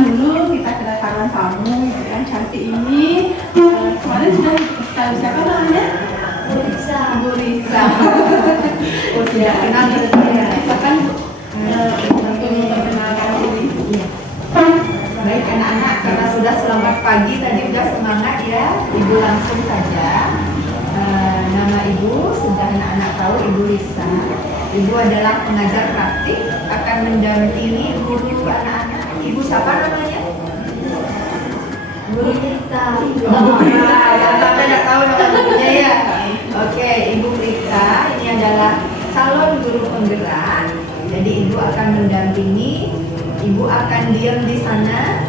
perkenalkan dulu, kita kedatangan tamu yang cantik ini. Kemarin sudah tahu siapa namanya? Bu Risa. Bu Risa. Oh, sudah kenal ya. Silakan untuk memperkenalkan diri. Baik anak-anak, karena sudah selamat pagi tadi sudah semangat ya, Ibu langsung saja. Nama Ibu sudah anak-anak tahu, Ibu Risa. Ibu adalah pengajar praktik, akan mendampingi guru anak-anak. Ibu siapa namanya? Guru Rita. Yang sampai tidak tahu nama gurunya ya. Oke, Ibu Rita ini adalah calon guru penggerak. Jadi Ibu akan mendampingi. Ibu akan diam di sana,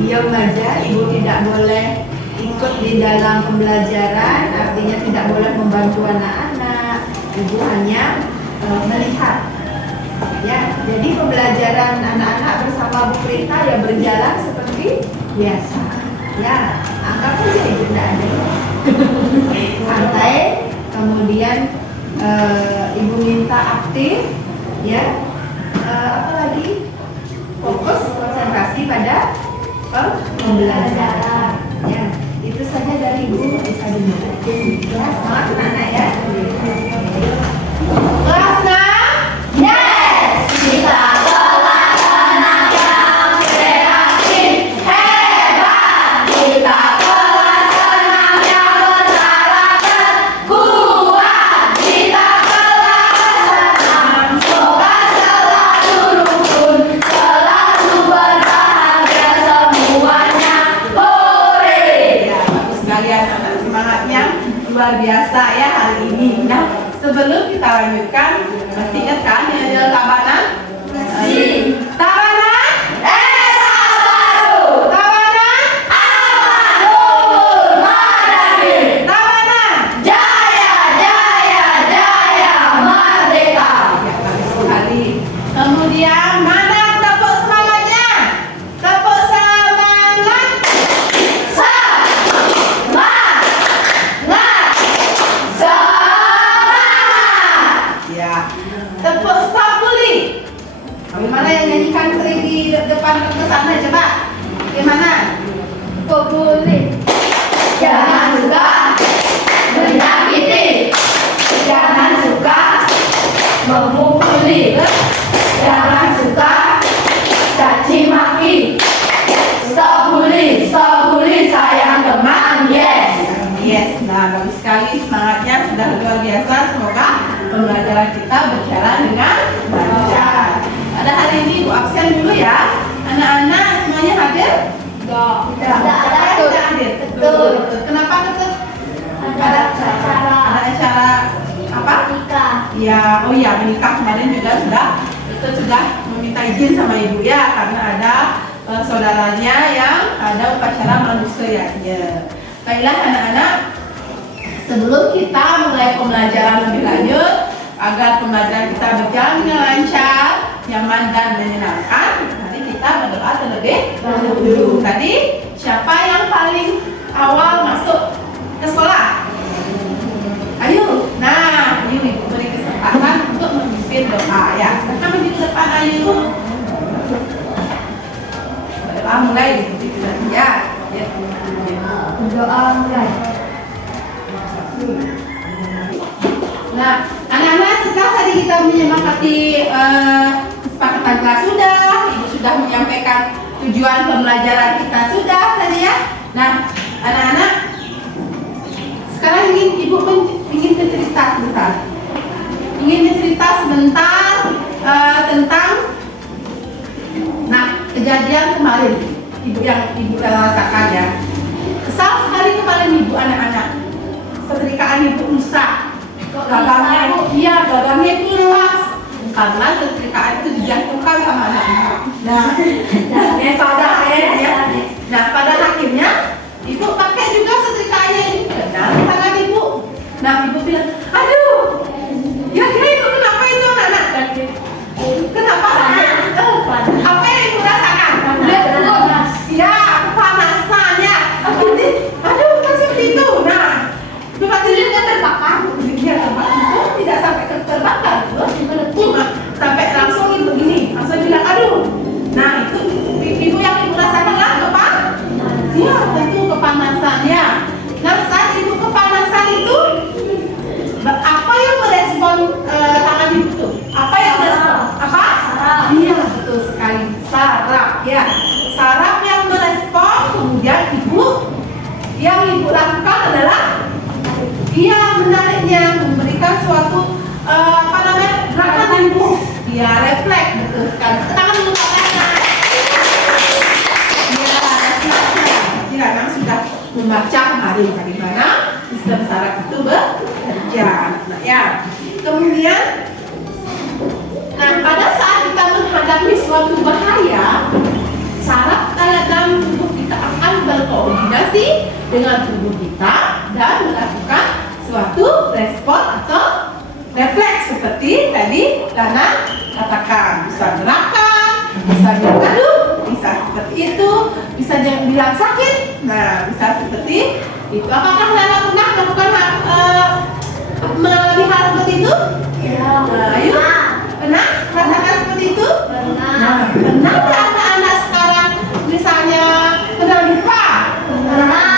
diam aja. Ibu tidak boleh ikut di dalam pembelajaran, artinya tidak boleh membantu anak-anak. Ibu hanya melihat. Ya, jadi pembelajaran anak-anak bersama Bu Rita ya berjalan seperti biasa. Ya, anggap aja itu tidak ada. Santai. Kemudian Ibu minta aktif, ya. Apa lagi? Fokus konsentrasi pada pembelajaran. Ya, itu saja dari Ibu bisa dimulai. Ya, semangat anak-anak ya. Kelas 6? Yes! Kita kelas 6 yang kreatif, hebat. Kita kelas 6 yang berkarakter, kuat. Kita kelas 6 semoga selalu rukun, selalu berbahagia semuanya. Hore! Ya, bagus sekali anak-anak, semangatnya luar biasa ya hari ini. Nah, sebelum kita lanjutkan, pasti ingat kan ini adalah tabanan? Tabanan? Baru! Tabanan? Amanul Madani! Tabanan? Jaya, jaya, jaya, merdeka! Ya, bagus sekali. Kemudian mana tepuk semangatnya? Tepuk semangat. Semangat! Semangat! Ya. Tepuk stop puli. Bagaimana yang nyanyikan sering di depan ke sana coba? Gimana? Boleh. Jangan suka menyakiti, jangan suka memukuli, jangan suka caci maki. Stop bully, sayang teman, yes. Yes, nah bagus sekali semangatnya sudah luar biasa. Semoga pembelajaran kita berjalan dengan lancar. Pada hari ini Ibu absen dulu ya. Anak-anak semuanya hadir? Tidak Tidak hadir. Betul. Kenapa ketut? Ada acara Ada acara apa? nikah. Ya, oh ya menikah kemarin juga sudah meminta izin sama ibu ya karena ada saudaranya yang ada upacara manusianya. Baiklah anak-anak, sebelum kita mulai pembelajaran lebih lanjut agar pembelajaran kita berjalan dengan lancar, nyaman dan menyenangkan, mari kita berdoa terlebih dahulu. Tadi siapa yang paling awal masuk ke sekolah? Ayu, nah, Ayu ibu beri kesempatan untuk memimpin doa ya. Kita maju ke depan Ayu. Berdoa mulai diikuti ya. Berdoa mulai. Nah, anak-anak setelah tadi kita menyemangati kesepakatan kelas sudah, ibu sudah menyampaikan tujuan pembelajaran kita sudah tadi ya. Nah, anak-anak sekarang ibu ingin bercerita sebentar. Ingin bercerita sebentar tentang kejadian kemarin yang ibu rasakan ya. Kesal sekali kemarin ibu anak-anak. Setrikaan ibu rusak. Gagangnya itu lepas karena setrikaan itu dijatuhkan sama anak ibu. Pada akhirnya ibu pakai juga setrikaannya ini kena di tangan ibu. Nah ibu bilang, aduh, kira-kira ibu kenapa itu anak-anak? Kenapa? Apa yang ibu rasakan? Ya, kepanasan ya. Aduh, kan seperti itu. Nah, tempat tidurnya terbakar. Dia terbakar. Tidak sampai terbakar, cuma sampai langsung begini. Langsung bilang, aduh. Nah, itu ibu yang ibu rasakan Iya, menariknya memberikan suatu apa namanya gerakan tubuh. Iya, refleks betul sekali. Tangan dulu tangan. Iya, refleksnya. Jadi anak sudah membaca hari bagaimana sistem saraf itu bekerja, anak-anak ya. Kemudian, nah pada saat kita menghadapi suatu bahaya, saraf dalam tubuh kita akan berkoordinasi dengan tubuh kita dan melakukan suatu respon atau refleks seperti tadi Lana katakan, bisa gerakan, bisa bilang aduh, bisa seperti itu, bisa bilang sakit, nah bisa seperti itu. Apakah Lana pernah melakukan mengalami hal seperti itu? Ya. Nah, ayo, pernah merasakan seperti itu? Pernah. Nah, pernah nggak anak-anak sekarang misalnya pernah lupa? Pernah.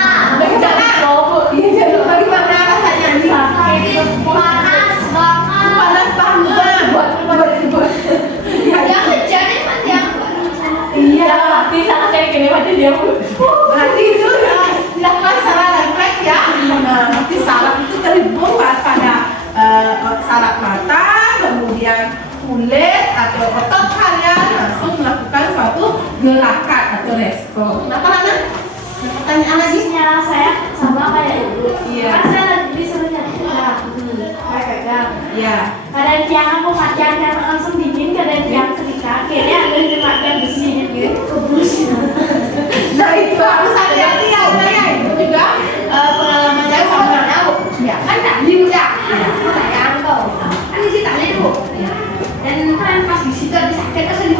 Bagaimana? Iya, jadi bagaimana rasanya nih? Sakit, panas banget. Panas banget. Buat. Dia kerjanya mati aku. Iya. Bisa cari gini mati dia bu. Berarti itu dilakukan secara refleks ya. Nah, nanti saraf itu terhubung pada saraf mata, kemudian kulit atau otot kalian langsung melakukan suatu gerakan atau respon. Kenapa Lana? Pertanyaan lagi? Habisnya saya sama kayak ibu. Iya. Kan saya lagi disuruhnya kayak pegang. Iya. Kadang tiang aku matian karena langsung dingin, kadang tiang ketika akhirnya ada yang matian besi gitu kebus. Nah itu harus hati-hati ya, Una ya. Itu juga pengalaman saya sama tahu. Ya kan tak liu ya. Aku tak yang kau. Kan di situ tak liu. Dan kan pas di situ ada sakit kan sedih.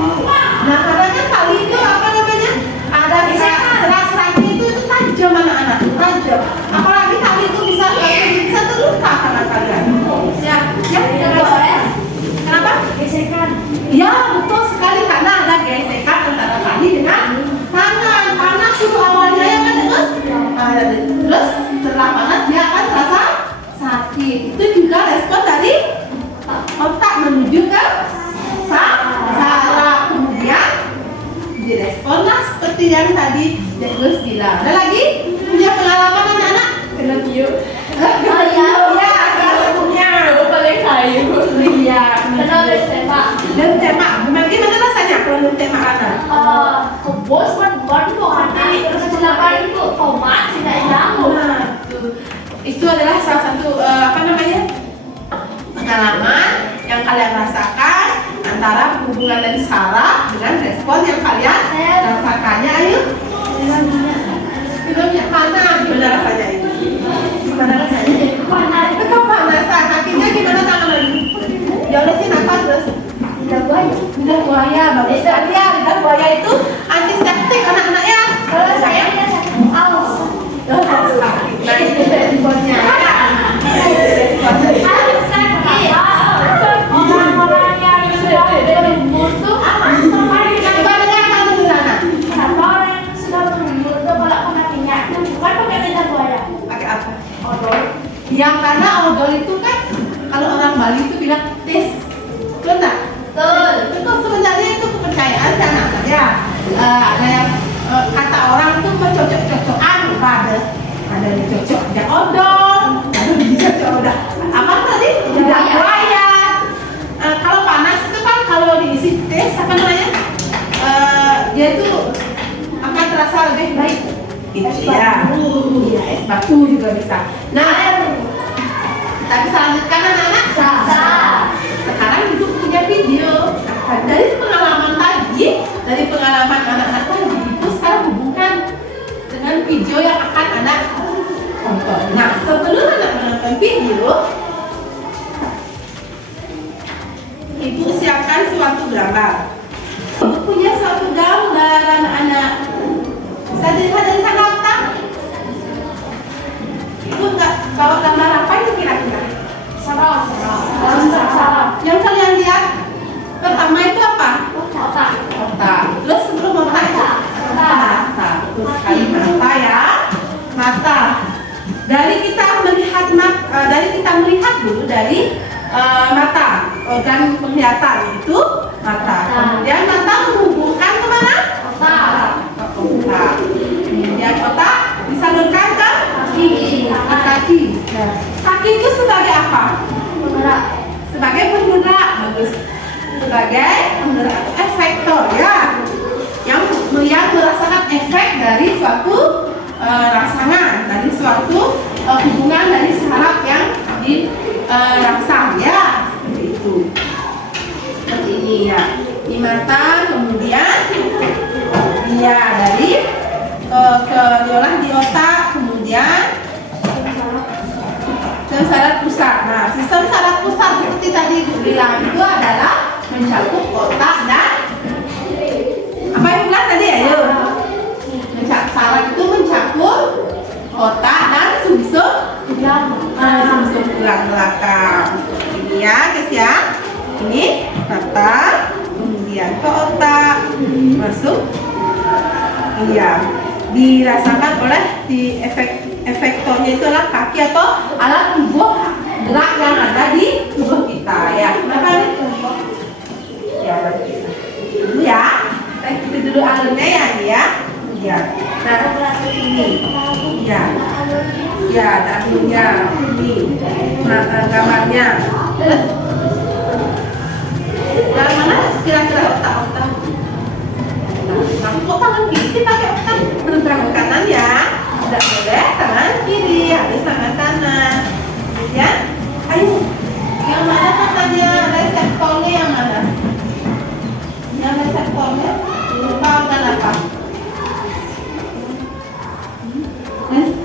Nah karena kan tali itu apa namanya? Ada serat-seratnya itu tajam anak-anak, tajam. Apalagi tali itu bisa terluka karena kalian. Ya, kenapa? Gesekan. Ya betul sekali karena ada gesekan antara tali dengan tangan. Panas itu awalnya ya kan terus setelah panas dia akan terasa sakit. Itu juga respon dari otak menuju ke saraf. Kemudian diresponlah seperti yang tadi Gus bilang. Ada lagi punya pengalaman anak-anak? Kena tiup. Oh iya, punya. Paling kayu. Iya, Kena lem tembak. lem tembak. Gimana rasanya kalau lem tembak anak? Kebos kan kok hati terus kecelakaan itu tomat tidak hilang. Nah, itu adalah salah satu apa namanya pengalaman yang kalian rasakan antara hubungan dari saraf dengan respon yang kalian rasakannya. Ayo, filmnya mana? Gimana rasanya itu? Gimana rasanya? Panas. Kepanasan. Kakinya gimana tangan lagi? Diolesin apa terus? Lidah buaya, bagus sekali ya. Lidah buaya itu antiseptik anak-anak ya. Kalau saya tidak sakit aus. Sakit. Nah, itu responnya ya. Harus sakit. Orang-orang yang sudah berumur tuh Coba dengar kamu di sana. Satu orang yang sudah berumur tuh kalau kena minyak tuh bukan pakai lidah buaya. Pakai apa? Odol. Yang karena odol itu kan kalau orang Bali itu bilang tes. Benar? Betul. Betul, sebenarnya itu kepercayaan kan ya. Ada yang kata orang itu mencocok-cocokan ada yang cocok ada odol, ada yang cocok udah apa tadi? Lidah buaya. Kalau panas itu kan kalau diisi tes apa namanya? Dia itu akan terasa lebih baik. Itu ya. Iya, es batu juga bisa. Nah, kita bisa lanjutkan anak-anak. Sekarang ibu punya video dari pengalaman tadi, dari pengalaman anak-anak tadi itu sekarang hubungkan dengan video yang akan anak tonton. Nah, sebelum anak menonton video, ibu siapkan suatu gambar. Ibu punya suatu gambar anak-anak. Bisa dilihat dari sana otak? Ibu nggak bawa gambar apa itu kira-kira? Sarap. Yang kalian lihat pertama itu apa? Otak. Otak. Terus sebelum otak itu mata. Betul sekali, mata ya. Mata. Dari kita melihat dulu dari mata, organ penglihatan itu mata. Kemudian mata menghubungkan kemana? Otak. Ke otak. Kemudian otak disalurkan ke Kaki. kaki. sebagai penggerak atau efektor ya, yang merasakan efek dari suatu rangsangan, dari suatu hubungan dari saraf yang dirangsang ya, seperti itu. Seperti ini ya, di mata, kemudian dia dari diolah di otak, kemudian ke saraf pusat. Nah, sistem saraf pusat seperti tadi Ibu bilang itu adalah mencakup otak dan apa yang bilang tadi ya? Yuk. Saraf itu mencakup otak dan sumsum tulang belakang. Ini ya, guys ya. Ini mata, kemudian ke otak, masuk. Iya, dirasakan oleh di efektornya itu adalah kaki atau alat tubuh gerak yang ada di tubuh kita ya. Kenapa nih? Ya, dulu ya. Kita dulu alurnya ya, ya. Ya. Nah, ini. Ya. Ya, alurnya. Ini. Nah, gambarnya. Yang mana kira-kira otak-otak? Nah, kok tangan kiri pakai otak? Tangan kanan ya. Tidak boleh tangan kiri, harus tangan kanan. Ya, ayo. Yang mana katanya reseptornya yang mana? Yang reseptornya merupakan apa?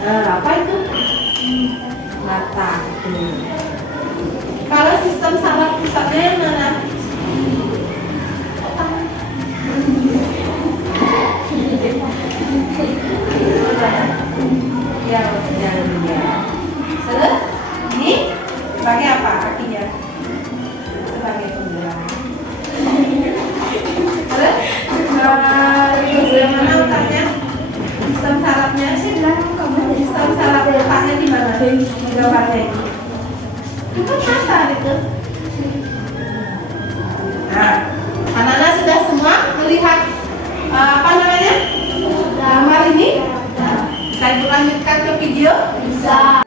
Apa itu? Mata. Kalau sistem saraf pusatnya yang mana? Ya, terus ini sebagai apa artinya? Sebagai penggerak. Terus mana otaknya? Sistem sarafnya sih sistem saraf otaknya di mana? Gambarnya itu. Itu mata itu. Nah, anak-anak sudah semua melihat apa namanya? Gambar ini? Bisa Ibu lanjutkan ke video? Bisa.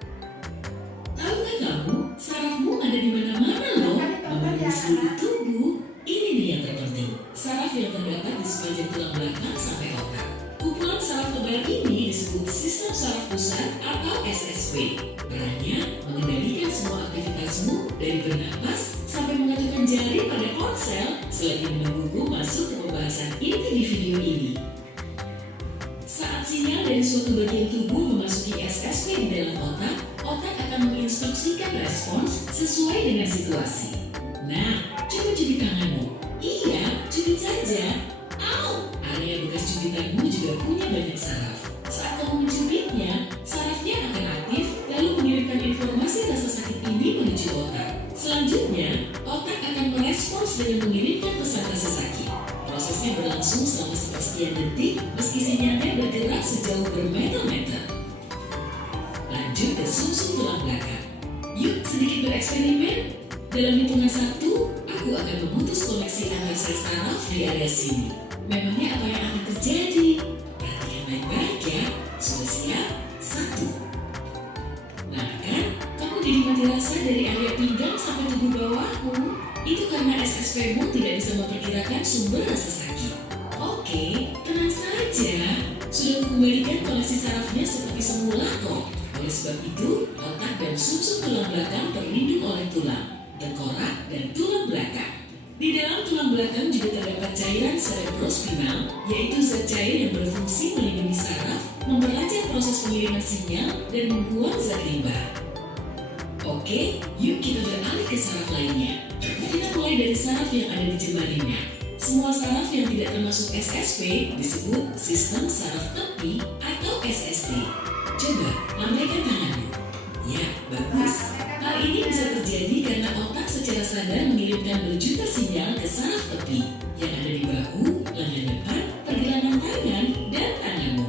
Tahukah kamu, sarafmu ada di mana-mana loh, membentuk seluruh tubuh. Ini nih yang terpenting, saraf yang terdapat di sepanjang tulang belakang sampai otak. Kumpulan saraf tebal ini disebut sistem saraf pusat atau SSP. Perannya mengendalikan semua aktivitasmu dari bernapas sampai mengatukan jari pada ponsel selagi menunggu masuk ke pembahasan inti di video ini. Saat sinyal dari suatu bagian tubuh memasuki SSP di dalam otak, otak akan menginstruksikan respons sesuai dengan situasi. Nah, coba cubit tanganmu. Iya, cubit saja. Au! Area bekas cubitanmu juga punya banyak saraf. Saat kamu mencubitnya, sarafnya akan aktif lalu mengirimkan informasi rasa sakit ini menuju otak. Selanjutnya, otak akan merespons dengan mengirimkan pesan rasa sakit. Prosesnya berlangsung selama sepersekian detik meski sinyalnya bergerak sejauh bermeter-meter. Lanjut ke sumsum tulang belakang. Yuk sedikit bereksperimen. Dalam hitungan 1, aku akan memutus koneksi antar sel saraf di area sini. Memangnya apa yang akan terjadi? Perhatikan baik-baik ya. Sudah siap? 1. Nah kan, kamu jadi mati rasa dari area pinggang sampai tubuh bawahmu. Itu karena SSP-mu tidak bisa memperkirakan sumber rasa sakit. Oke, tenang saja. Sudah mengembalikan koneksi sarafnya seperti semula kok. Oleh sebab itu, otak dan sumsum tulang belakang terlindung oleh tulang, tengkorak, dan tulang belakang. Di dalam tulang belakang juga terdapat cairan cerebrospinal, yaitu zat cair yang berfungsi melindungi saraf, memperlancar proses pengiriman sinyal, dan membuang zat limbah. Oke, yuk kita beralih ke saraf lainnya. Kita mulai dari saraf yang ada di jemarinya. Semua saraf yang tidak termasuk SSP disebut sistem saraf tepi atau SST. Coba lambaikan tanganmu. Ya, bagus. Hal ini bisa terjadi karena otak secara sadar mengirimkan berjuta sinyal ke saraf tepi yang ada di bahu, lengan depan, pergelangan tangan, dan tanganmu.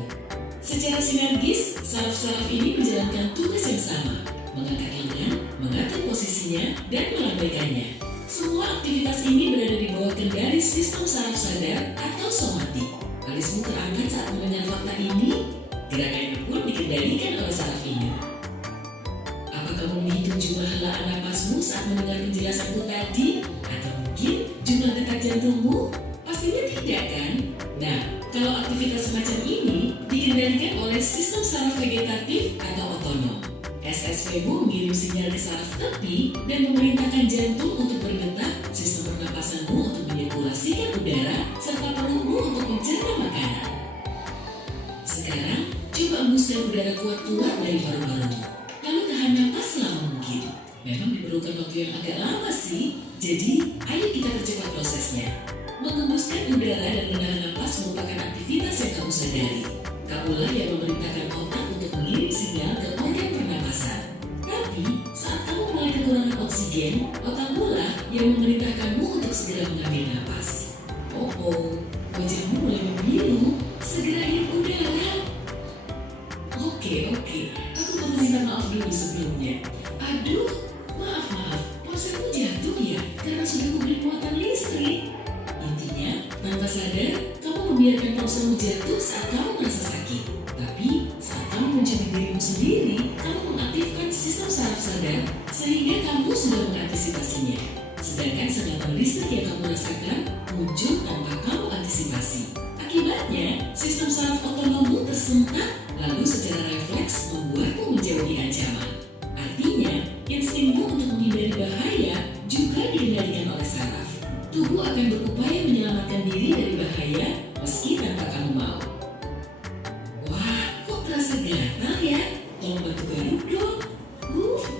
Secara sinergis, saraf-saraf ini menjalankan tugas yang sama, mengangkat lengan, mengatur posisinya, dan melambaikannya. Semua aktivitas ini berada di bawah kendali sistem saraf sadar atau somatik. Alismu terangkat saat mendengar fakta ini, gerakannya pun dikendalikan oleh saraf ini. Apa kamu menghitung jumlah helaan napasmu saat mendengar penjelasanku tadi? Atau mungkin jumlah detak jantungmu? Pastinya tidak kan? Nah, kalau aktivitas semacam ini dikendalikan oleh sistem saraf vegetatif atau otonom. SSV-mu mengirim sinyal ke saraf tepi dan memerintahkan jantung untuk berdetak, sistem pernapasanmu untuk menyirkulasikan udara, serta perutmu untuk mencerna makanan. Sekarang, coba embuskan udara kuat keluar dari paru-parumu. Lalu tahan napas selama mungkin. Memang diperlukan waktu yang agak lama sih, jadi ayo kita percepat prosesnya. Mengembuskan udara dan menahan napas merupakan aktivitas yang kamu sadari. Kamulah yang memerintahkan otak untuk mengirim sinyal ke organ pernapasan. Tapi, saat kamu mulai kekurangan oksigen, otakmu lah yang memerintahkanmu untuk segera mengambil napas. Oh, wajahmu mulai membiru. Segera hirup udara. Oke, aku mau minta maaf dulu sebelumnya. Aduh, maaf, ponselku jatuh ya karena sudah kuberi muatan listrik. Intinya, tanpa sadar, kamu membiarkan ponselmu jatuh saat kamu merasa sakit. Tapi, saat kamu mencuri dirimu sendiri, kamu mengaktifkan sistem saraf sadar sehingga kamu sudah mengantisipasinya. Sedangkan sengatan listrik yang kamu rasakan muncul tanpa kamu antisipasi. Akibatnya, sistem saraf otonommu tersentak, lalu secara refleks membuatmu menjauhi ancaman. Artinya, instingmu untuk menghindari bahaya juga dikendalikan oleh saraf. Tubuh akan berupaya menyelamatkan diri dari bahaya meski tanpa kamu mau. Wah, kok terasa gatal ya? Tolong bantu garuk dong.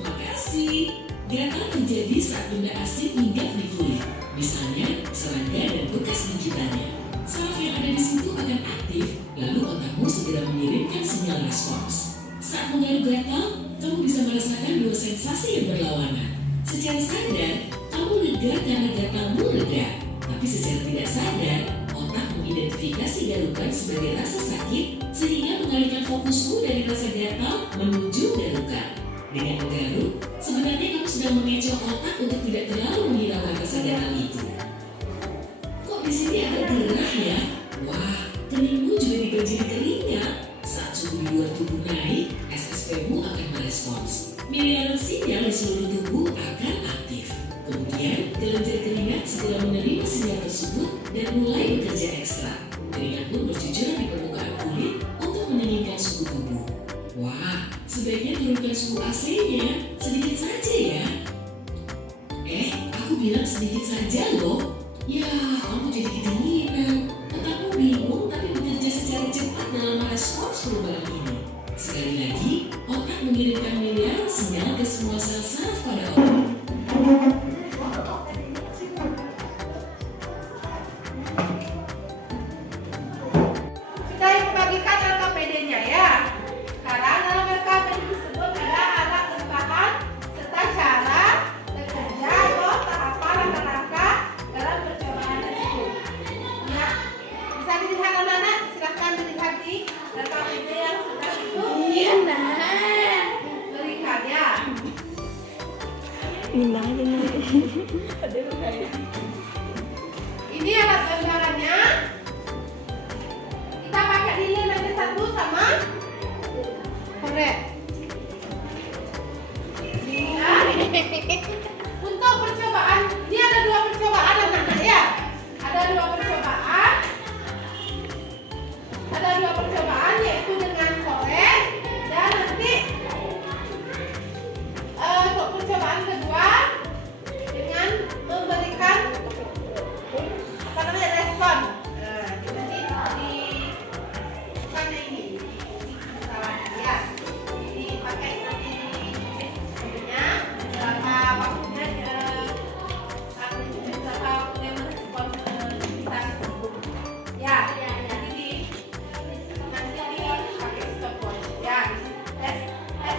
Makasih. Gatal terjadi saat benda asing hinggap di kulit, misalnya serangga dan bekas gigitannya. Saraf yang ada di situ akan aktif, lalu otakmu segera mengirimkan sinyal respons. Saat menggaruk gatal, kamu bisa merasakan dua sensasi yang berlawanan. Secara sadar, kamu lega karena gatalmu reda, tapi secara tidak sadar, otak mengidentifikasi garukan sebagai rasa sakit sehingga mengalihkan fokusmu dari rasa gatal menuju garukan. Dengan menggaruk, sebenarnya kamu sedang mengecoh otak untuk tidak terlalu menghiraukan rasa gatal itu. Di sini ada gerah ya. Wah, keningmu juga dibanjiri keringat. Saat suhu di luar tubuh naik, SSV-mu akan merespons. Miliaran sinyal di seluruh tubuh akan aktif. Kemudian, kelenjar keringat segera menerima sinyal tersebut dan mulai bekerja ekstra. Keringat pun bercucuran di permukaan kulit untuk mendinginkan suhu tubuh. Wah, sebaiknya turunkan suhu AC-nya sedikit saja ya. Aku bilang sedikit saja loh. Ya, kamu jadi kedinginan. Otakmu bingung tapi bekerja secara cepat dalam merespons perubahan ini. Sekali lagi, otak mengirimkan miliaran sinyal ke semua sel saraf pada otak. Kita bagikan LKPD-nya ya. Sekarang dalam LKPD tersebut ada alat tempahan serta cara bekerja atau tahapan rangka-rangka dalam percobaan tersebut. Ya, bisa dilihat anak-anak, silahkan dilihat di LKPD yang sudah itu. Iya, nah. Melihat ya. Ini alat gambarannya. Kita pakai lilin aja satu sama korek. Untuk percobaan, ini ada dua percobaan anak-anak ya. Ada dua percobaan yaitu dengan korek dan nanti untuk percobaan kedua dengan memberikan respon. Jadi bukannya ini ya. Jadi pakai nanti ininya berapa waktunya berapa waktunya merespon kita tersebut. Ya, jadi nanti pakai stopwatch ya.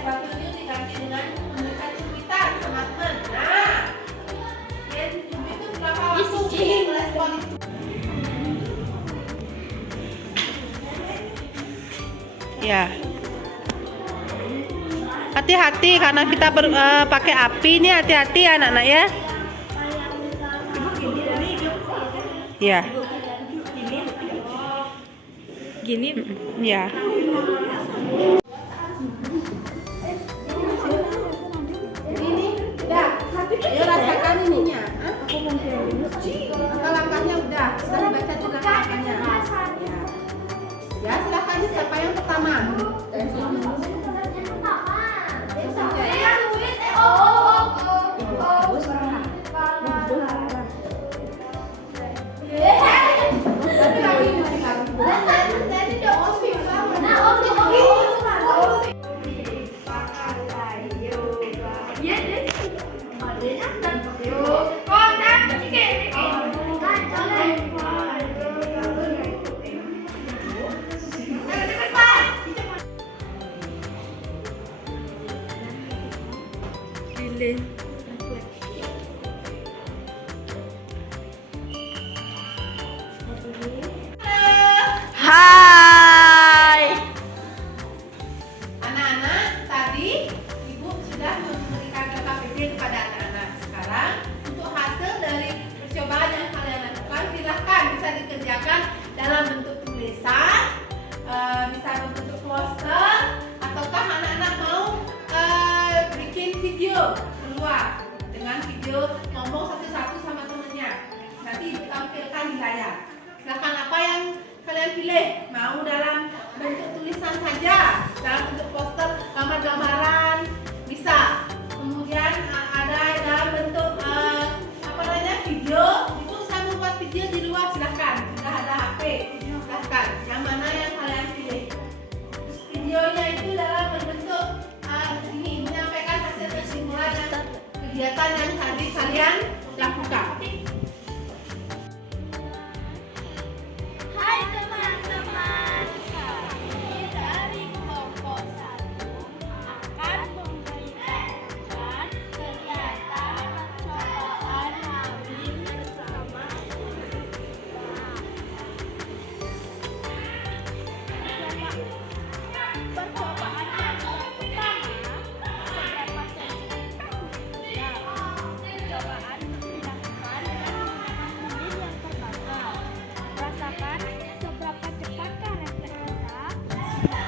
Batu ini diganti dengan memberikan cuitan teman-teman. Nah, dan itu berapa waktu respon itu? Ya, hati-hati karena kita pakai api ini, hati-hati ya anak-anak ya. Ya. Gini, ya. Ini, ya. Ayo rasakan ininya. Langkah-langkahnya Siapa yang pertama? Hai. Anak-anak, tadi Ibu sudah memberikan KKPD kepada anak-anak. Sekarang untuk hasil dari percobaan yang kalian lakukan, silahkan bisa dikerjakan dalam bentuk tulisan, bisa berbentuk poster, ataukah anak-anak mau bikin video keluar dengan video ngomong satu-satu sama temennya. Nanti Ibu tampilkan di layar. Silahkan apa yang kalian pilih, mau dalam bentuk tulisan saja, dalam bentuk poster, gambar-gambaran bisa. Kemudian ada dalam bentuk video. Ibu bisa membuat video di luar, silahkan. Sudah ada HP, silahkan. Yang mana yang kalian pilih? Videonya itu dalam bentuk ini menyampaikan hasil kesimpulan dan kegiatan yang tadi kalian lakukan. Hai teman-teman, kami dari kelompok 1 akan memberitahukan kegiatan percobaan kami bersama. Percobaan yang pertama, seberapa sensitif percobaan dilakukan dengan menggunakan lilin yang terbakar. Rasakan seberapa cepatkah refleks kita mendapatkan sinyal akan kecemasan. Percobaan kami yang kedua dengan mencubit tangan teman kita. Seberapa cepatkah mereka merasakan refleksnya.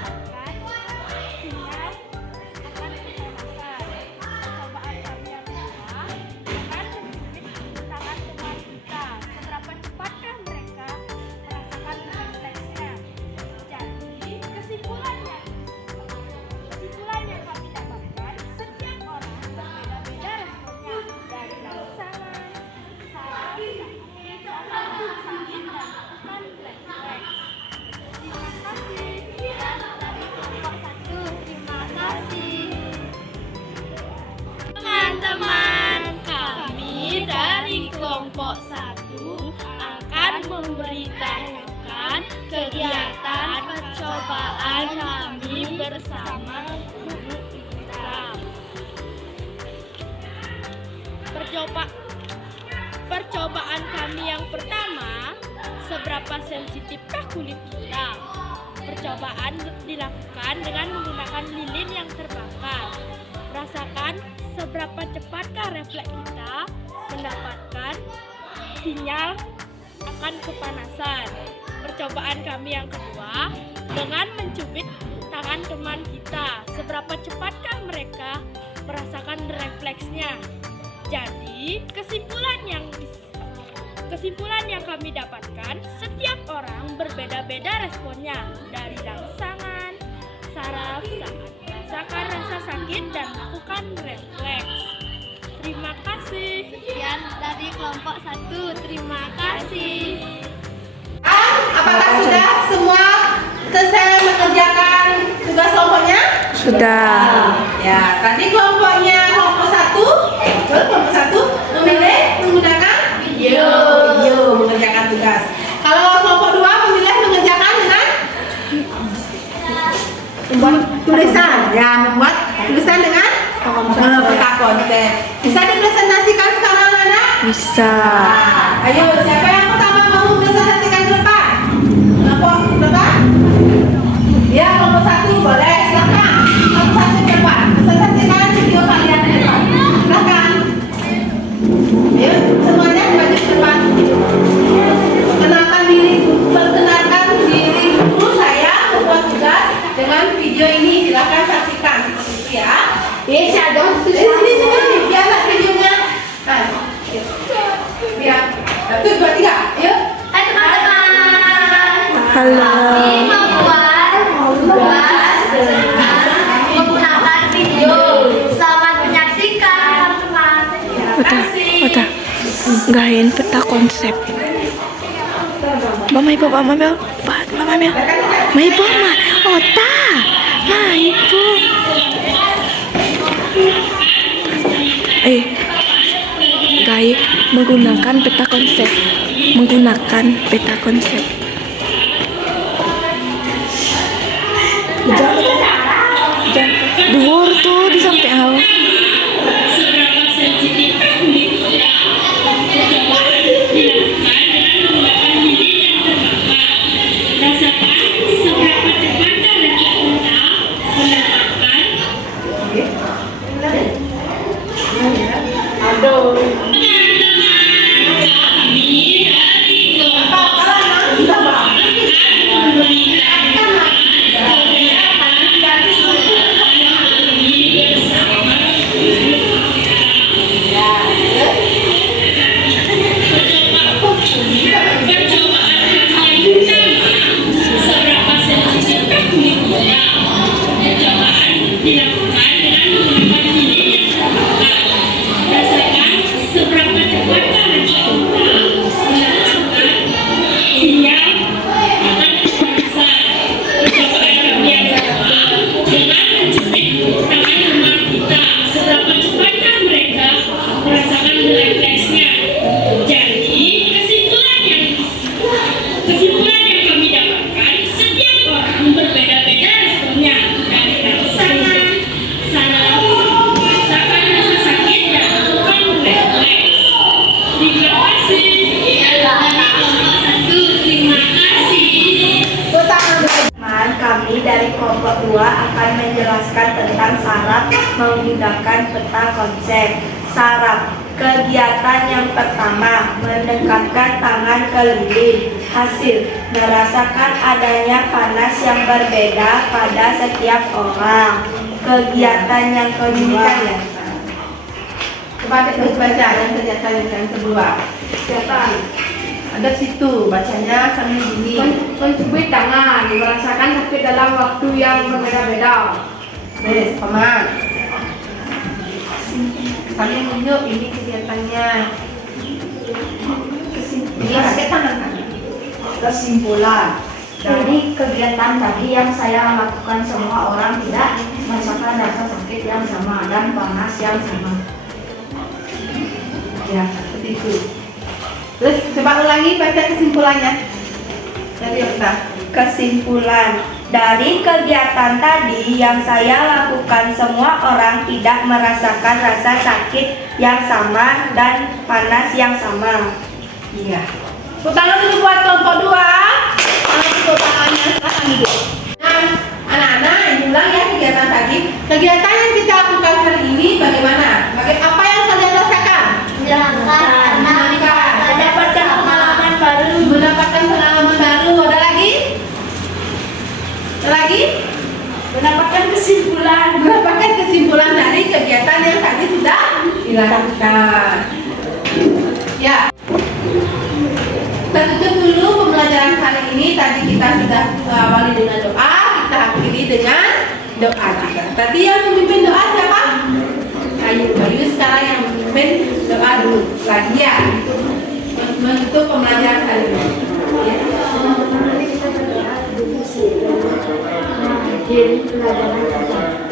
Jadi kesimpulan yang kami dapatkan, setiap orang berbeda-beda responnya dari rangsangan, saraf, sakit, dan melakukan refleks. Terima kasih. Dan dari kelompok 1, terima kasih. Teman-teman, kami dari kelompok 1 akan memberitahukan kegiatan percobaan kami bersama guru kita. Percobaan kami yang pertama, seberapa sensitifkah kulit kita? Percobaan dilakukan dengan menggunakan lilin yang terbakar. Rasakan seberapa cepatkah refleks kita mendapatkan sinyal akan kepanasan. Percobaan kami yang kedua, dengan mencubit tangan teman kita. Seberapa cepatkah mereka merasakan refleksnya. Jadi, kesimpulan yang kami dapatkan, setiap orang berbeda-beda responnya dari rangsangan, saraf saat merasakan rasa sakit dan melakukan refleks. Terima kasih. Sekian dari kelompok 1. Terima kasih. Apakah sudah semua selesai mengerjakan tugas kelompoknya? Sudah. Ya, tadi kelompok 1 memilih menggunakan video mengerjakan tugas. Kalau kelompok 2 memilih mengerjakan dengan membuat tulisan, ya membuat tulisan dengan peta konsep. Bisa dipresentasikan sekarang, anak? Bisa. Nah, ayo, siapa yang pertama mau presentasikan ke depan? Kelompok berapa? Ya, kelompok 1 boleh, silakan. Kelompok 1 ke depan, presentasikan video kalian ke depan. Silakan. Ayo, semuanya maju ke depan. Perkenalkan diri dulu, saya membuat tugas dengan video ini. Silakan saksikan seperti itu ya. Bisa dong. Sini, biar lihat videonya. Nah, biar 1, 2, 3. Yuk. Hai teman-teman. Halo. Kami membuat main peta konsep. Mama ibu, mama bel, mama bel, mama ibu, ota, mama ibu. Guys, menggunakan peta konsep, Dhuwur tuh di samping awal. Kami dari kelompok 2 akan menjelaskan tentang saraf menggunakan peta konsep. Saraf, kegiatan yang pertama, mendekatkan tangan ke lilin. Hasil, merasakan adanya panas yang berbeda pada setiap orang. Kegiatan yang kedua, Coba terus baca yang kegiatan yang kedua. Ada situ bacanya sambil gini. mencubit tangan, merasakan sakit dalam waktu yang berbeda-beda. Beres, paman. Sambil tunjuk ini kegiatannya. Ini pakai tangan kan? Kesimpulan dari kegiatan tadi yang saya lakukan, semua orang tidak merasakan rasa sakit yang sama dan panas yang sama. Ya, seperti itu. Terus coba ulangi baca kesimpulannya. Dari Okta. Kesimpulan dari kegiatan tadi yang saya lakukan, semua orang tidak merasakan rasa sakit yang sama dan panas yang sama. Iya. Tepuk tangan dulu buat kelompok 2. Tepuk tangannya silahkan duduk. Nah, anak-anak yang ulang ya kegiatan tadi. Kegiatan yang kita lakukan hari ini bagaimana? Apa yang kalian rasakan? Mendapatkan pengalaman baru. Mendapatkan pengalaman baru. Ada lagi? Ada lagi? Mendapatkan kesimpulan. Mendapatkan kesimpulan dari kegiatan yang tadi sudah dilakukan. Ya. Kita tutup dulu pembelajaran hari ini. Tadi kita sudah awali dengan doa, kita akhiri dengan doa juga. Tadi yang memimpin doa siapa? Ayu sekarang yang memimpin doa dulu lagi ya. Menutup pembelajaran hari ini. Ya.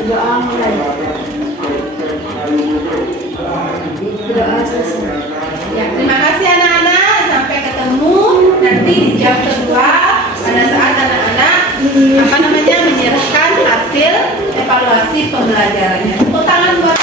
Doa mulai. Doa selesai. Ya, terima kasih anak-anak. Sampai ketemu nanti di jam kedua pada saat anak-anak menyerahkan hasil evaluasi pembelajarannya. Tepuk tangan buat